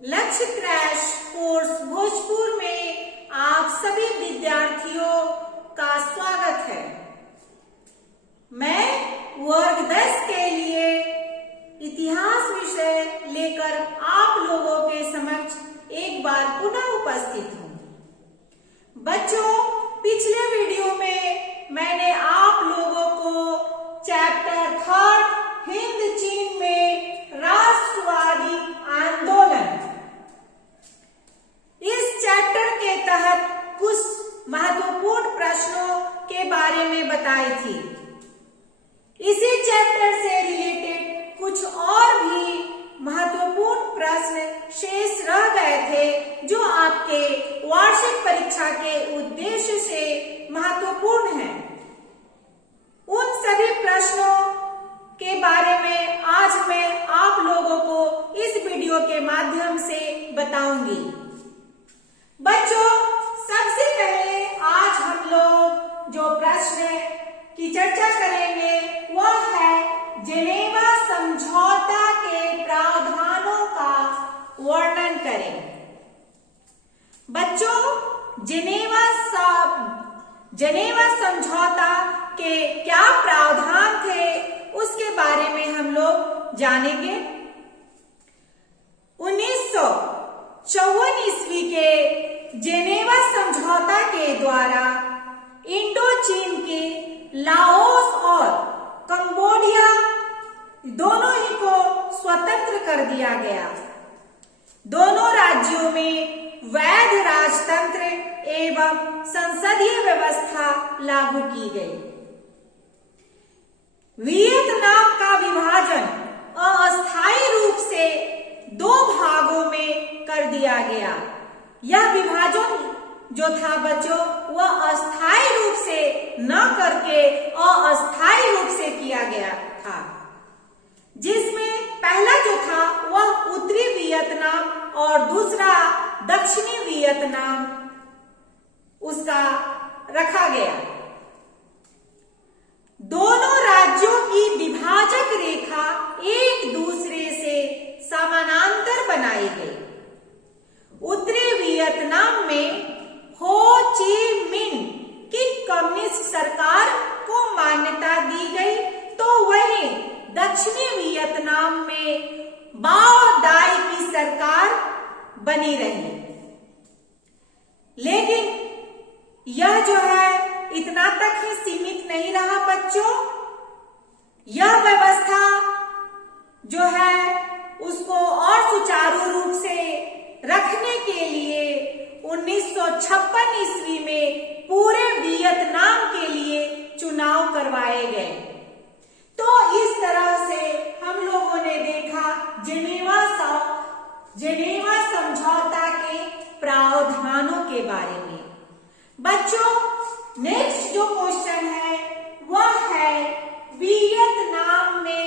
लक्ष्य crash course Bhojpur में आप सभी विद्यार्थियों का स्वागत है। मैं वर्ग 10 के लिए इतिहास विषय लेकर आप लोगों के समक्ष एक बार पुनः उपस्थित हूँ। बच्चों, पिछले वीडियो में मैंने आप लोगों को चैप्टर 3 हिंद चीन में राष्ट्रवादी आंदोलन, इस चैप्टर के तहत कुछ महत्वपूर्ण प्रश्नों के बारे में बताई थी। इसी चैप्टर से रिलेटेड कुछ और भी महत्वपूर्ण प्रश्न शेष रह गए थे जो आपके वार्षिक परीक्षा के उद्देश्य से महत्वपूर्ण हैं। उन सभी प्रश्नों के बारे में आज मैं आप लोगों को इस वीडियो के माध्यम से बताऊंगी। बच्चों, सबसे पहले आज हम लोग जो प्रश्न की चर्चा करेंगे वह है जेनेवा समझौता के प्रावधानों का वर्णन करें। बच्चों, जेनेवा समझौता के क्या प्रावधान थे उसके बारे में हम लोग जानेंगे। 1954 ईस्वी के जेनेवा समझौता के द्वारा इंडो चीन के लाओस और कंबोडिया दोनों ही को स्वतंत्र कर दिया गया। दोनों राज्यों में वैध राजतंत्र एवं संसदीय व्यवस्था लागू की गई। वियतनाम का विभाजन अस्थायी रूप से 2 भागों में कर दिया गया। यह विभाजन जो था बच्चों, वह अस्थायी रूप से न करके अस्थायी रूप से किया गया था, जिसमें पहला जो था वह उत्तरी वियतनाम और दूसरा दक्षिणी वियतनाम उसका रखा गया। दोनों राज्यों की विभाजक रेखा एक दूसरे से समानांतर बनाई गई। उत्तरी वियतनाम में हो ची मिन की कम्युनिस्ट सरकार को मान्यता दी गई, तो वहीं दक्षिणी वियतनाम में बाओ दाई की सरकार बनी रही। लेकिन यह जो है इतना तक ही सीमित नहीं रहा बच्चों। यह व्यवस्था जो है उसको और सुचारू रूप से रखने के लिए 1956 ईस्वी में पूरे वियतनाम के लिए चुनाव करवाए गए। तो इस तरह से हम लोगों ने देखा जेनेवा समझौता के प्रावधानों के बारे में। बच्चों, नेक्स्ट जो क्वेश्चन है वह है वियतनाम में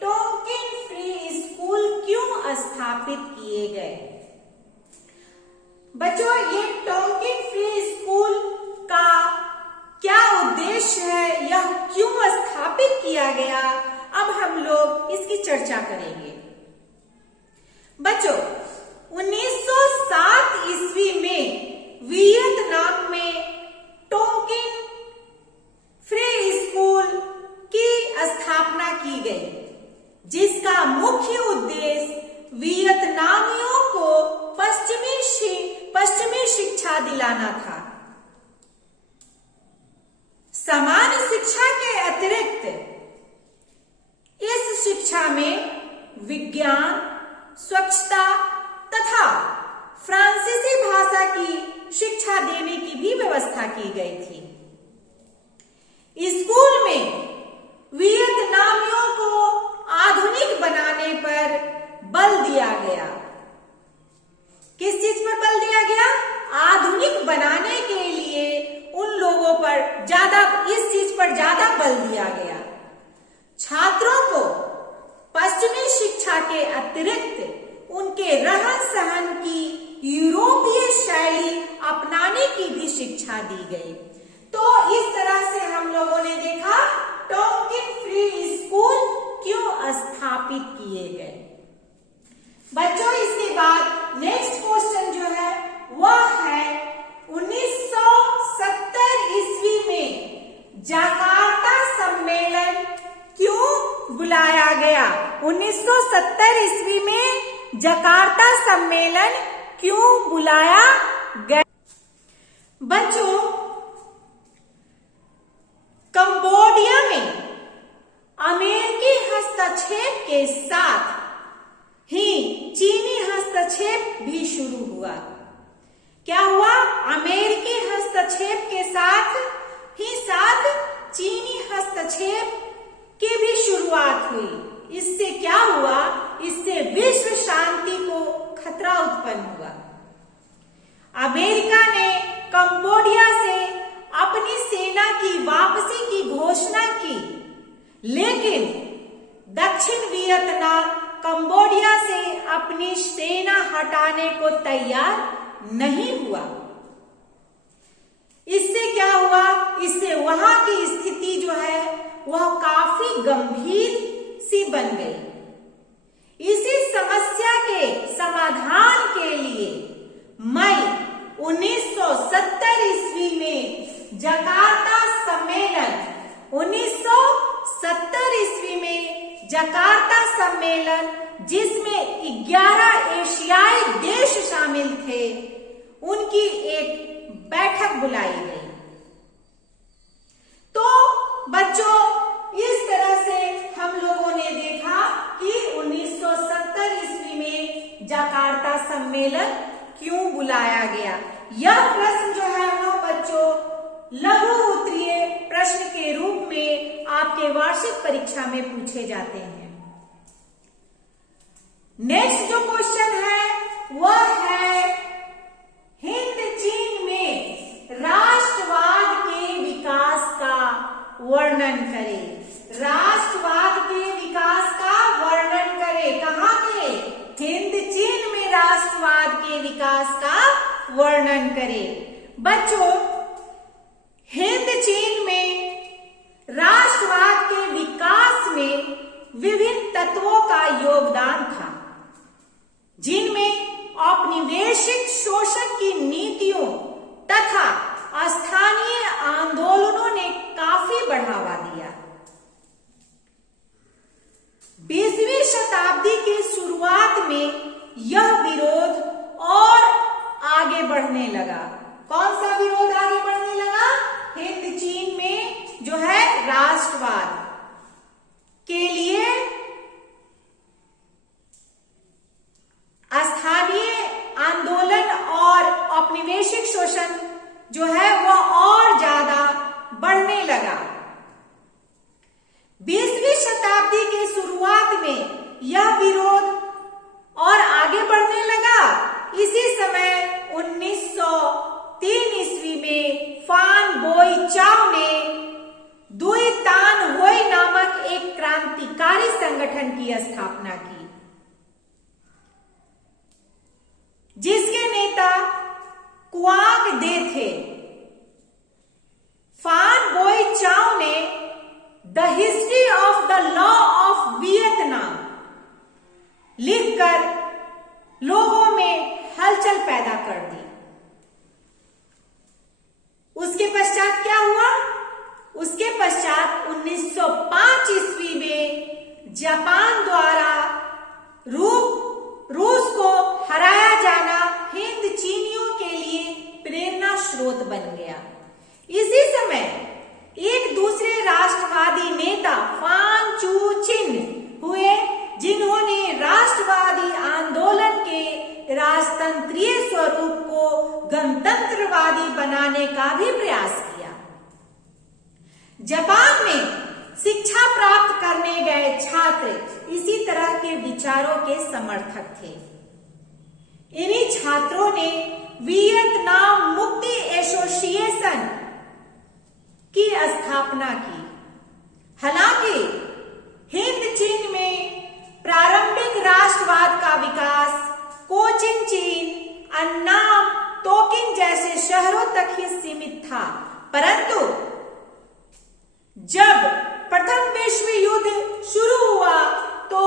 टोंकिन फ्री स्कूल क्यों स्थापित किए गए। बच्चों, ये टोंकिन फ्री स्कूल का क्या उद्देश्य है, यह क्यों स्थापित किया गया, अब हम लोग इसकी चर्चा करेंगे। बच्चों, 1907 ईस्वी में वियतनाम में टोंकिन फ्री स्कूल की स्थापना की गई, जिसका मुख्य उद्देश्य वियतनामियों को पश्चिमी शिक्षा दिलाना था। सामान्य शिक्षा के अतिरिक्त इस शिक्षा में विज्ञान, स्वच्छता तथा फ्रांसीसी भाषा की शिक्षा देने की भी व्यवस्था की गई थी। स्कूल में वियतनामियों को आधुनिक बनाने पर बल दिया गया। किस चीज पर बल दिया गया? आधुनिक बनाने के लिए उन लोगों पर इस चीज पर ज्यादा बल दिया गया। छात्रों को पश्चिमी शिक्षा के अतिरिक्त उनके रहन सहन की यूरोपीय शैली अपनाने की भी शिक्षा दी गई। तो इस तरह से हम लोगों ने देखा टोंकिन फ्री स्कूल क्यों स्थापित किए गए। बच्चों इसके बाद नेक्स्ट क्वेश्चन जो है वह है 1970 ईस्वी में जकार्ता सम्मेलन क्यों बुलाया गया? 1970 ईस्वी में जकार्ता सम्मेलन क्यों बुलाया गया? बच्चों, कंबोडिया में अमेरिकी हस्तक्षेप के साथ ही चीनी हस्तक्षेप भी शुरू हुआ। क्या हुआ? अमेरिकी हस्तक्षेप के साथ चीनी हस्तक्षेप की भी शुरुआत हुई। इससे क्या हुआ? इससे विश्व शांति को खतरा उत्पन्न हुआ। अमेरिका ने कंबोडिया से अपनी सेना की वापसी की घोषणा की, लेकिन दक्षिण वियतनाम कंबोडिया से अपनी सेना हटाने को तैयार नहीं हुआ। इससे क्या हुआ? इससे वहां की स्थिति जो है वह काफी गंभीर सी बन गई। इसी समस्या के समाधान के लिए मई 1970 ईस्वी में जकार्ता सम्मेलन 1970 ईस्वी में जकार्ता सम्मेलन जिसमें 11 एशियाई देश शामिल थे, उनकी एक बैठक बुलाई गई। तो बच्चों, इस तरह से हम लोगों ने देखा कि 1970 ईस्वी में जकार्ता सम्मेलन क्यों बुलाया गया। यह प्रश्न जो है वह बच्चों लघु उत्तरीय प्रश्न के रूप में आपके वार्षिक परीक्षा में पूछे जाते हैं। नेक्स्ट जो क्वेश्चन है वह है हिंद चीन में राष्ट्रवाद के विकास का वर्णन करें। राष्ट्रवाद के विकास का वर्णन करें। कहाँ के? हिंद चीन में राष्ट्रवाद के विकास का वर्णन करें। बच्चों, हिंद चीन में राष्ट्रवाद के विकास में विभिन्न तत्वों का योगदान था, जिनमें औपनिवेशिक शोषण की नीतियों तथा स्थानीय आंदोलनों ने काफी बढ़ावा दिया। 20वीं शताब्दी के शुरुआत में यह विरोध और आगे बढ़ने लगा। कौन सा विरोध आगे बढ़ने लगा? हिंद चीन में जो है राष्ट्रवाद के लिए स्थानीय आंदोलन और औपनिवेशिक शोषण जो है वह और ज्यादा बढ़ने लगा। 20वीं शताब्दी के शुरुआत में यह विरोध और आगे बढ़ने लगा। इसी समय 1903 ईस्वी में फान बोई चाओ ने दुई तान हुई नामक एक क्रांतिकारी संगठन की स्थापना की, जिसके नेता कुआंग दे थे। फान बोई चाओ ने the history of the law of Vietnam लिखकर लोगों में हलचल पैदा कर दी। उसके पश्चात क्या हुआ? उसके पश्चात 1905 ईस्वी में जापान द्वारा रूस को हराया जाना हिंद चीनियों के लिए प्रेरणा स्रोत बन गया। इसी समय एक दूसरे राष्ट्रवादी नेता फान चू चिन हुए, जिन्होंने राष्ट्रवादी आंदोलन के राजतंत्रीय स्वरूप को गणतंत्रवादी बनाने का भी प्रयास किया। जापान में शिक्षा प्राप्त करने गए छात्र इसी तरह के विचारों के समर्थक थे। इन्हीं छात्रों ने वियतनाम मुक्ति एसोसिएशन की स्थापना की। हालांकि हिंद चीन में प्रारंभिक राष्ट्रवाद का विकास कोचिन चीन, अन्नाम, तोकिन जैसे शहरों तक ही सीमित था, परंतु जब प्रथम विश्व युद्ध शुरू हुआ तो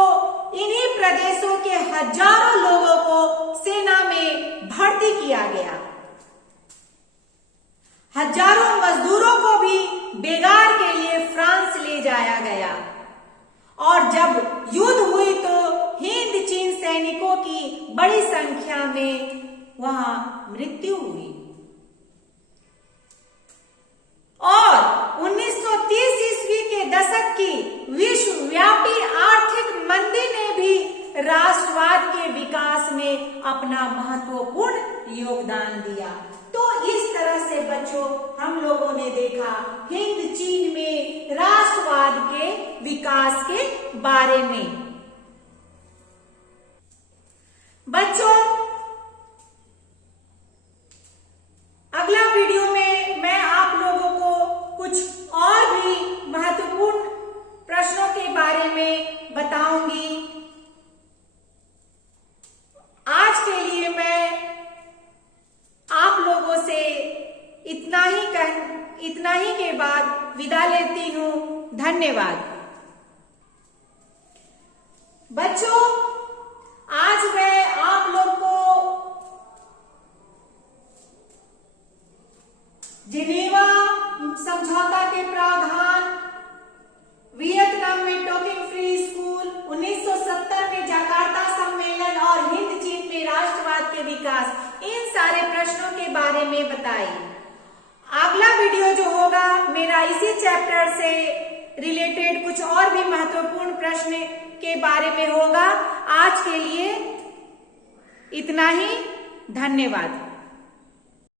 इन्हीं प्रदेशों के हजारों लोगों को सेना में भर्ती किया गया। हजारों मजदूरों को भी बेगार के लिए फ्रांस ले जाया गया और जब युद्ध हुई तो हिंद चीन सैनिकों की बड़ी संख्या में वहां मृत्यु हुई और 1930 ईस्वी के दशक की विश्वव्यापी आर्थिक मंदी ने भी राष्ट्रवाद के विकास में अपना महत्वपूर्ण योगदान दिया। तो इस तरह से बच्चों हम लोगों ने देखा हिंद चीन में राष्ट्रवाद के विकास के बारे में। बच्चों अगला वीडियो में मैं आप लोगों को कुछ और भी महत्वपूर्ण प्रश्नों के बारे में बताऊंगी। आज के लिए मैं आप लोगों से इतना ही के बाद विदा लेती हूं। धन्यवाद। बच्चों आज मैं आप लोग को जिनेवा समझौता के प्रावधान, वियतनाम में टॉकिंग फ्री स्कूल, 1970 में जकार्ता सम्मेलन और हिंद चीन में राष्ट्रवाद के विकास, इन सारे प्रश्नों के बारे में बताई। अगला वीडियो जो होगा मेरा इसी चैप्टर से रिलेटेड कुछ और भी महत्वपूर्ण प्रश्न के बारे में होगा। आज के लिए इतना ही। धन्यवाद।